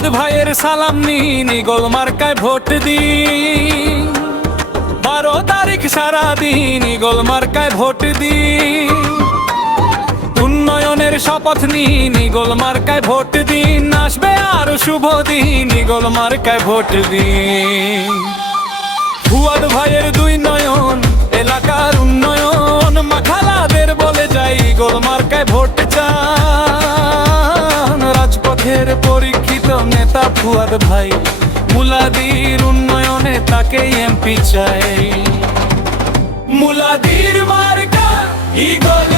ফুয়াদ ভাইয়ের সালাম নিন, ইগল মার্কায় ভোট দিন। বারো তারিখ সারাদিন ইগল মার্কায় ভোট দিন। উন্নয়নের শপথ নিন, ইগল মার্কায় ভোট দিন। আসবে আরও শুভ দিন, ইগল মার্কায় ভোট দিন। ফুয়াদ ভাইয়ের পরীক্ষিত নেতা ফুয়াদ ভাই মুলাদির উন্নয়নে তাকে এমপি চাই। মুলাদির মার্কা ইগল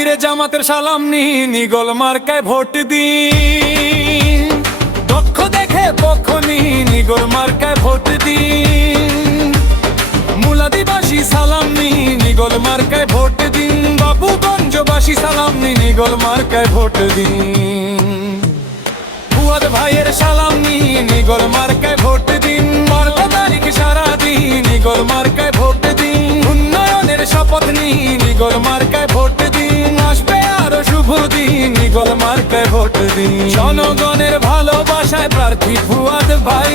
আমিরে জামাতের সালাম নিন ইগল মার্কায় ভোট দিন দক্ষ দেখে পক্ষ নিন ইগল মার্কায় ভোট দিন মুলাদিবাসী সালাম নিন ইগল মার্কায় ভোট দিন বাবুগঞ্জবাসী সালাম নিন ইগল মার্কায় ভোট দিন ফুয়াদ ভাইয়ের সালাম নিন ইগল মার্কায় ভোট দিন বারো তারিখ সারাদিন ইগল মার্কায় ভোট দিন উন্নয়নের শপথ নিন ইগল মার্কায় ভোট দিন মার্কায় ভোট দিন। জনগণের ভালোবাসায় প্রার্থী ফুয়াদ ভাই।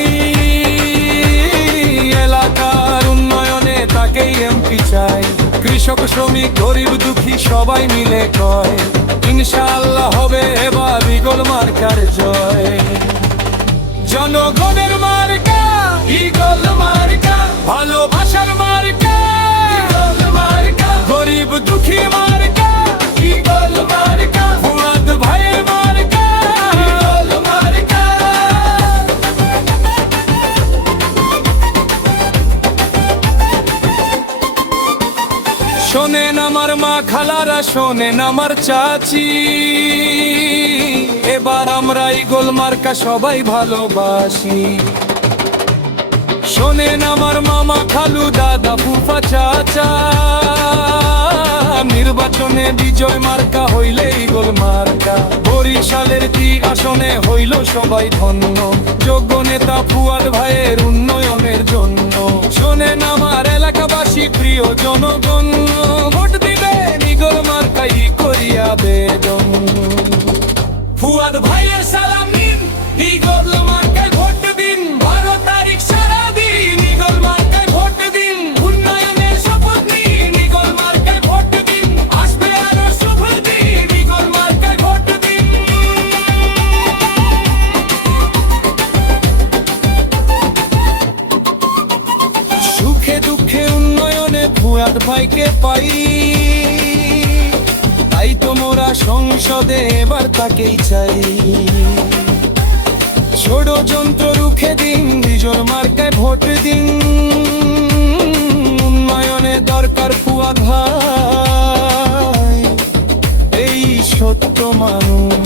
এলাকার উন্নয়নে তাকেই এমপি চাই। কৃষক, শ্রমিক, গরিব, দুঃখী সবাই মিলে কয়, ইনশাআল্লাহ হবে এবার ইগল মার্কার জয়। জনগণের মার্কা মার্কা, ভালোবাসার মার্কা মার্কা, গরিব, দুঃখী খালারা শোনেন আমার চাচি। এবার আমরা ইগল মার্কা সবাই ভালোবাসি। শোনেন আমার মামা খালু দাদা, ফুফা চাচা। নির্বাচনে বিজয় মার্কা হইলে ইগল মার্কা বরিশালের টি আসনে হইল সবাই ধন্য। যোগ্য নেতা ফুয়াদ ভাইয়ের উন্নয়নের জন্য। শোনেন আমার এলাকাবাসী প্রিয় জনগণ। ফুয়াদ ভাইয়ের সালাম নিন। ইগল মার্কায় ভোট দিন। বারো তারিখ সারাদিন ইগল মার্কায় ভোট দিন। উন্নয়নের শপথ নিন। ইগল মার্কায় ভোট দিন। আসবে আরও শুভ দিন। ইগল মার্কায় ভোট দিন। সুখে দুঃখে উন্নয়নে ফুয়াদ ভাইকে পাই। তাই তোমরা সংসদে এবার তাকেই চাই। ষড়যন্ত্র রুখে দিন, নিজের মার্কায় ভোট দিন। উন্নয়নে দরকার কুয়াঘা এই সত্য মানুষ।